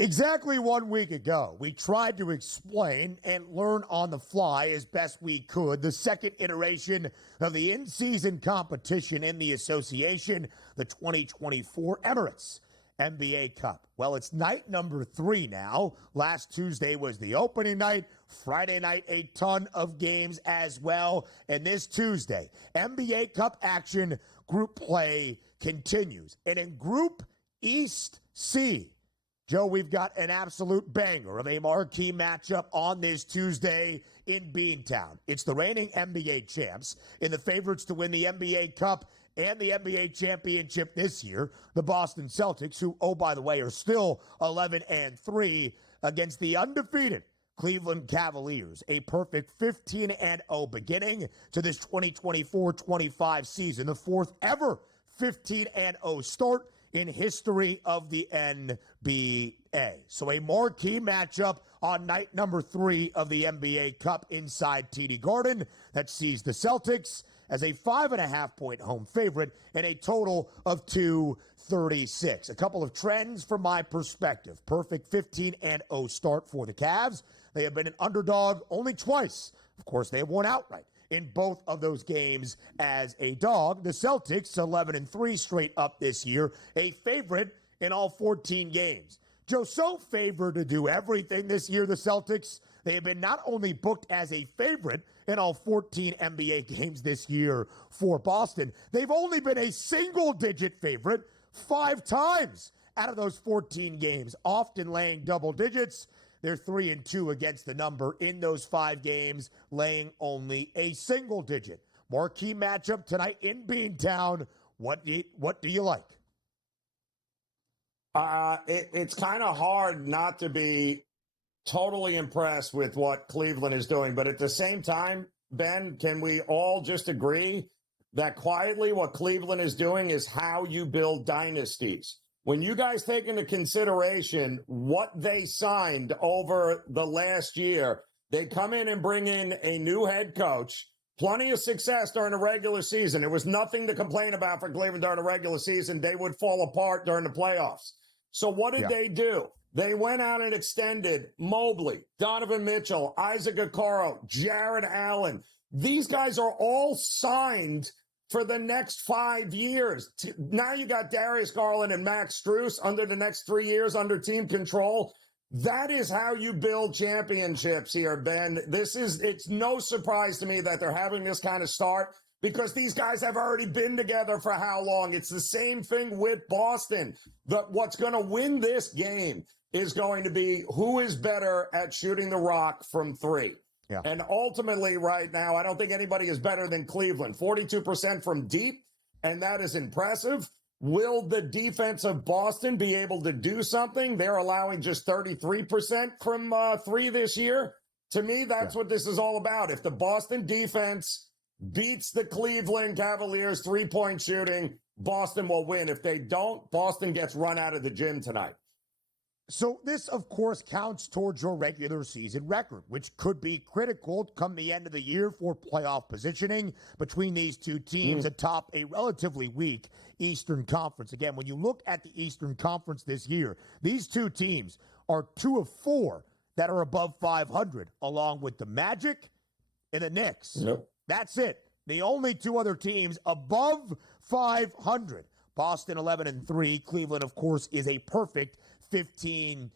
Exactly 1 week ago, we tried to explain and learn on the fly as best we could the second iteration of the in-season competition in the association, the 2024 Emirates NBA Cup. Well, it's night number 3 now. Last Tuesday was the opening night. Friday night, a ton of games as well. And this Tuesday, NBA Cup action group play continues. And in Group East C, Joe, we've got an absolute banger of a marquee matchup on this Tuesday in Beantown. It's the reigning NBA champs and the favorites to win the NBA Cup and the NBA championship this year, the Boston Celtics, who, oh, by the way, are still 11-3 against the undefeated Cleveland Cavaliers. A perfect 15-0 beginning to this 2024-25 season, the fourth ever 15-0 start in history of the NBA. So a marquee matchup on night number 3 of the NBA Cup inside TD Garden that sees the Celtics as a 5.5-point home favorite and a total of 236. A couple of trends from my perspective. Perfect 15-0 start for the Cavs. They have been an underdog only twice. Of course, they have won outright in both of those games as a dog. The Celtics, 11-3 straight up this year, a favorite in all 14 games. Joe, so favored to do everything this year, the Celtics. They have been not only booked as a favorite in all 14 NBA games this year for Boston, they've only been a single-digit favorite 5 times out of those 14 games, often laying double digits. They're 3-2 against the number in those 5 games, laying only a single digit. Marquee matchup tonight in Beantown. What do you like? It's kind of hard not to be totally impressed with what Cleveland is doing. But at the same time, Ben, can we all just agree that quietly what Cleveland is doing is how you build dynasties? When you guys take into consideration what they signed over the last year, they come in and bring in a new head coach, plenty of success during the regular season. There was nothing to complain about for Cleveland during the regular season. They would fall apart during the playoffs. So what did they do? They went out and extended Mobley, Donovan Mitchell, Isaac Okoro, Jared Allen. These guys are all signed for the next 5 years. Now you got Darius Garland and Max Strus under the next 3 years under team control. That is how you build championships here, Ben. It's no surprise to me that they're having this kind of start because these guys have already been together for how long? It's the same thing with Boston. What's going to win this game is going to be who is better at shooting the rock from 3. Yeah. And ultimately right now, I don't think anybody is better than Cleveland. 42% from deep, and that is impressive. Will the defense of Boston be able to do something? They're allowing just 33% from 3 this year. To me, that's what this is all about. If the Boston defense beats the Cleveland Cavaliers 3-point shooting, Boston will win. If they don't, Boston gets run out of the gym tonight. So this, of course, counts towards your regular season record, which could be critical come the end of the year for playoff positioning between these two teams atop a relatively weak Eastern Conference. Again, when you look at the Eastern Conference this year, these two teams are 2 of 4 that are above 500, along with the Magic and the Knicks. Yep. That's it. The only 2 other teams above 500. Boston 11-3. Cleveland, of course, is a perfect 15-0.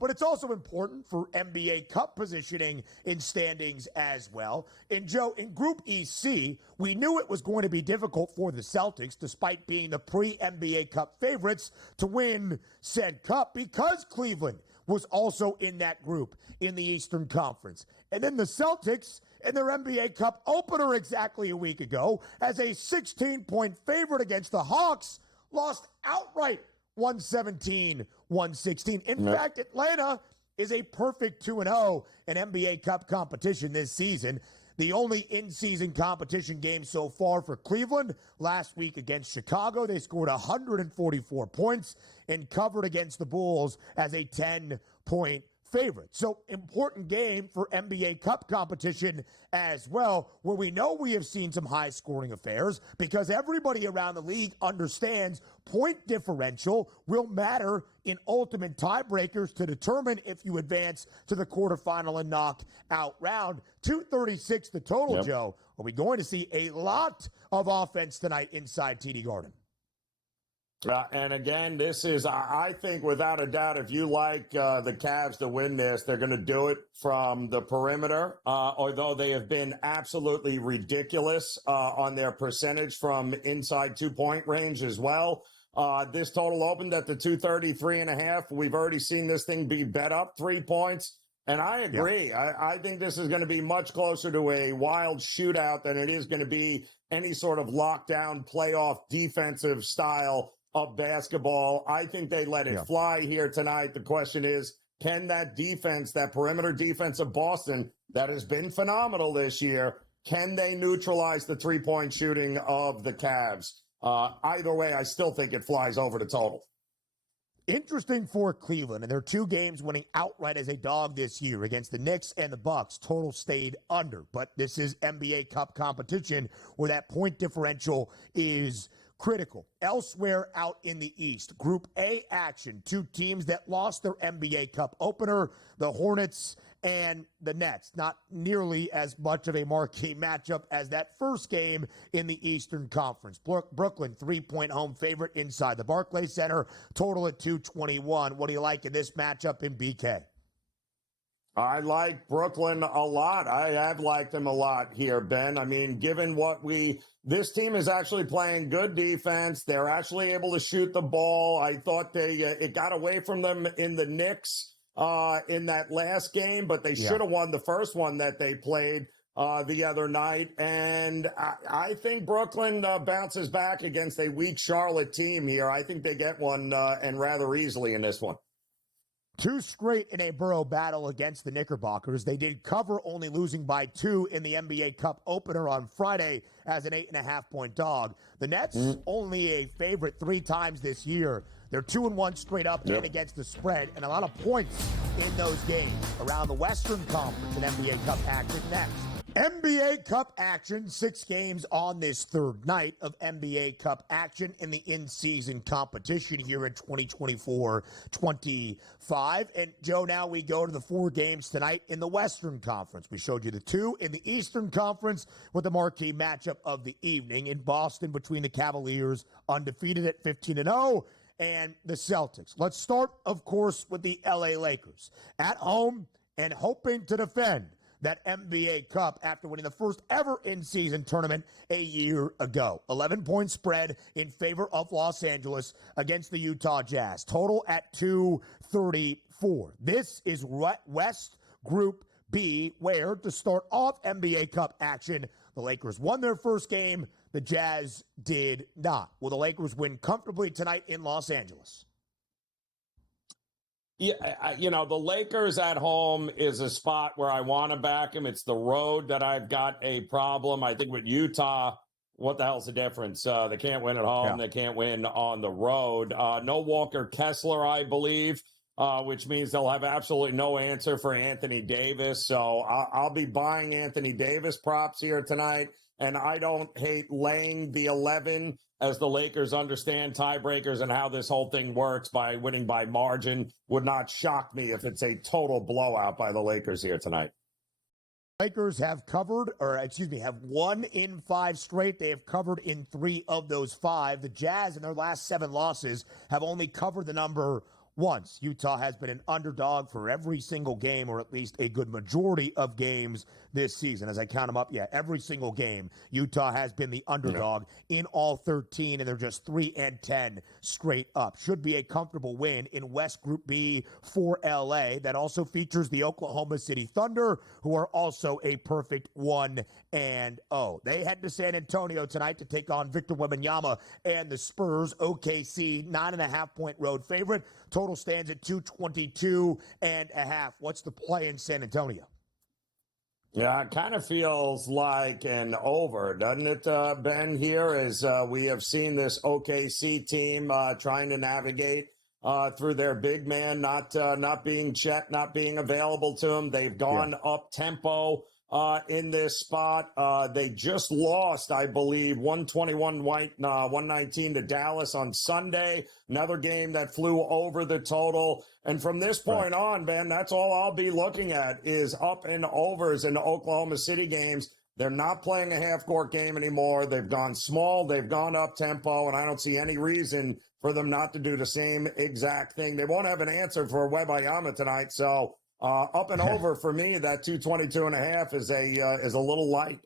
But it's also important for NBA Cup positioning in standings as well. And Joe, in Group EC, we knew it was going to be difficult for the Celtics, despite being the pre-NBA Cup favorites, to win said cup because Cleveland was also in that group in the Eastern Conference. And then the Celtics in their NBA Cup opener exactly a week ago as a 16-point favorite against the Hawks lost outright 117-116. In fact, Atlanta is a perfect 2-0 in NBA Cup competition this season. The only in-season competition game so far for Cleveland last week against Chicago. They scored 144 points and covered against the Bulls as a 10-point favorite. So important game for NBA Cup competition as well, where we know we have seen some high-scoring affairs because everybody around the league understands point differential will matter in ultimate tiebreakers to determine if you advance to the quarterfinal and knockout round. 236 the total, yep. Joe. Are we going to see a lot of offense tonight inside TD Garden? And again, this is, I think, without a doubt, if you like the Cavs to win this, they're going to do it from the perimeter, although they have been absolutely ridiculous on their percentage from inside two-point range as well. This total opened at the 233.5. We've already seen this thing be bet up 3 points. And I agree. Yeah. I think this is going to be much closer to a wild shootout than it is going to be any sort of lockdown playoff defensive style of basketball. I think they let it fly here tonight. The question is, can that defense, that perimeter defense of Boston that has been phenomenal this year, can they neutralize the three-point shooting of the Cavs? Either way, I still think it flies over the total. Interesting for Cleveland, and their 2 games winning outright as a dog this year against the Knicks and the Bucks. Total stayed under, but this is NBA Cup competition where that point differential is critical. Elsewhere out in the East, Group A action, 2 teams that lost their NBA Cup opener, the Hornets and the Nets. Not nearly as much of a marquee matchup as that first game in the Eastern Conference. Brooklyn, 3-point home favorite inside the Barclays Center, total at 221. What do you like in this matchup in BK? I like Brooklyn a lot. I have liked them a lot here, Ben. I mean, given this team is actually playing good defense. They're actually able to shoot the ball. I thought it got away from them in the Knicks in that last game, but they should have won the first one that they played the other night. And I think Brooklyn bounces back against a weak Charlotte team here. I think they get one and rather easily in this one. 2 straight in a borough battle against the Knickerbockers. They did cover, only losing by 2 in the NBA Cup opener on Friday as an 8.5-point dog. The Nets only a favorite 3 times this year. They're 2-1 straight up and against the spread, and a lot of points in those games. Around the Western Conference and NBA Cup action next. NBA Cup action, 6 games on this third night of NBA Cup action in the in-season competition here in 2024-25. And, Joe, now we go to the 4 games tonight in the Western Conference. We showed you the 2 in the Eastern Conference with the marquee matchup of the evening in Boston between the Cavaliers, undefeated at 15-0, and the Celtics. Let's start, of course, with the LA Lakers. At home and hoping to defend that NBA Cup after winning the first ever in-season tournament a year ago. 11-point spread in favor of Los Angeles against the Utah Jazz. Total at 234. This is West Group B, where to start off NBA Cup action, the Lakers won their first game. The Jazz did not. Will the Lakers win comfortably tonight in Los Angeles? Yeah, the Lakers at home is a spot where I want to back them. It's the road that I've got a problem. I think with Utah, what the hell's the difference? They can't win at home. They can't win on the road. No Walker Kessler, I believe, which means they'll have absolutely no answer for Anthony Davis. So I'll be buying Anthony Davis props here tonight. And I don't hate laying the 11 as the Lakers understand tiebreakers and how this whole thing works by winning by margin. Would not shock me if it's a total blowout by the Lakers here tonight. Lakers have won in 5 straight. They have covered in 3 of those 5. The Jazz in their last 7 losses have only covered the number once. Utah has been an underdog for every single game, or at least a good majority of games this season. As I count them up, every single game, Utah has been the underdog in all 13, and they're just 3-10 straight up. Should be a comfortable win in West Group B for LA. That also features the Oklahoma City Thunder, who are also a perfect 1-0. They head to San Antonio tonight to take on Victor Wembanyama and the Spurs. OKC, 9.5-point road favorite. Total stands at 222.5. What's the play in San Antonio? Yeah, it kind of feels like an over, doesn't it, Ben, here, as we have seen this OKC team trying to navigate through their big man not being checked, not being available to them. They've gone up tempo in this spot. They just lost, I believe, 119 to Dallas on Sunday. Another game that flew over the total. And from this point on, Ben, that's all I'll be looking at is up and overs in the Oklahoma City games. They're not playing a half-court game anymore. They've gone small. They've gone up tempo, and I don't see any reason for them not to do the same exact thing. They won't have an answer for Wembanyama tonight, so up and over for me, that 222.5 is a little light.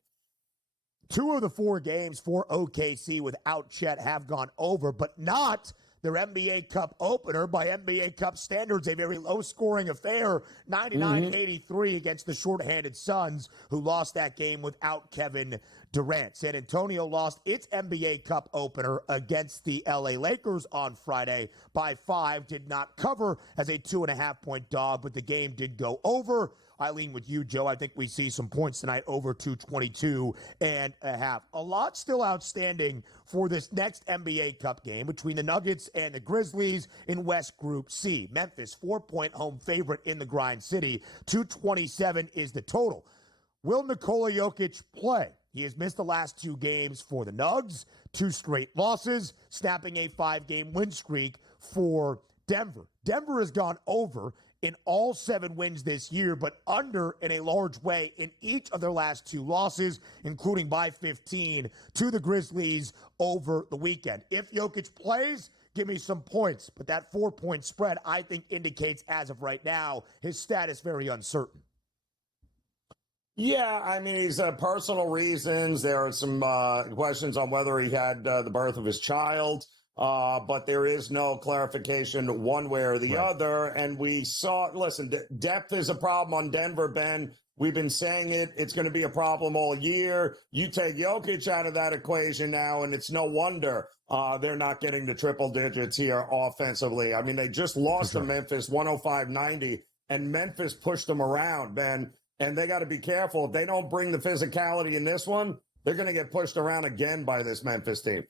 2 of the 4 games for OKC without Chet have gone over, but not their NBA Cup opener. By NBA Cup standards, a very low-scoring affair, 99-83 against the shorthanded Suns, who lost that game without Kevin Durant. San Antonio lost its NBA Cup opener against the LA Lakers on Friday by 5, did not cover as a 2.5-point dog, but the game did go over. I lean with you, Joe. I think we see some points tonight over 222.5. A lot still outstanding for this next NBA Cup game between the Nuggets and the Grizzlies in West Group C. Memphis, 4-point home favorite in the Grind City. 227 is the total. Will Nikola Jokic play? He has missed the last 2 games for the Nugs, 2 straight losses, snapping a 5-game win streak for Denver. Denver has gone over in all 7 wins this year, but under in a large way in each of their last 2 losses, including by 15 to the Grizzlies over the weekend. If Jokic plays, give me some points, but that 4-point spread, I think, indicates as of right now his status very uncertain. Yeah, I mean, he's personal reasons. There are some questions on whether he had the birth of his child. But there is no clarification one way or the other. And we saw, listen, depth is a problem on Denver, Ben. We've been saying it. It's going to be a problem all year. You take Jokic out of that equation now, and it's no wonder they're not getting to triple digits here offensively. I mean, they just lost to Memphis 105-90, and Memphis pushed them around, Ben. And they got to be careful. If they don't bring the physicality in this one, they're going to get pushed around again by this Memphis team.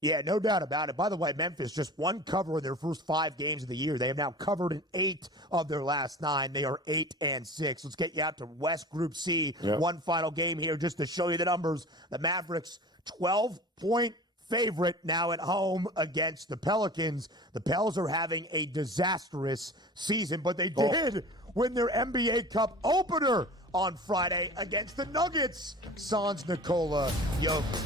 Yeah, no doubt about it. By the way, Memphis just one cover in their first 5 games of the year. They have now covered in 8 of their last 9. They are 8-6. Let's get you out to West Group C. Yep. One final game here just to show you the numbers. The Mavericks, 12-point favorite now at home against the Pelicans. The Pels are having a disastrous season, but they did win their NBA Cup opener on Friday against the Nuggets. Sans Nikola Jokic.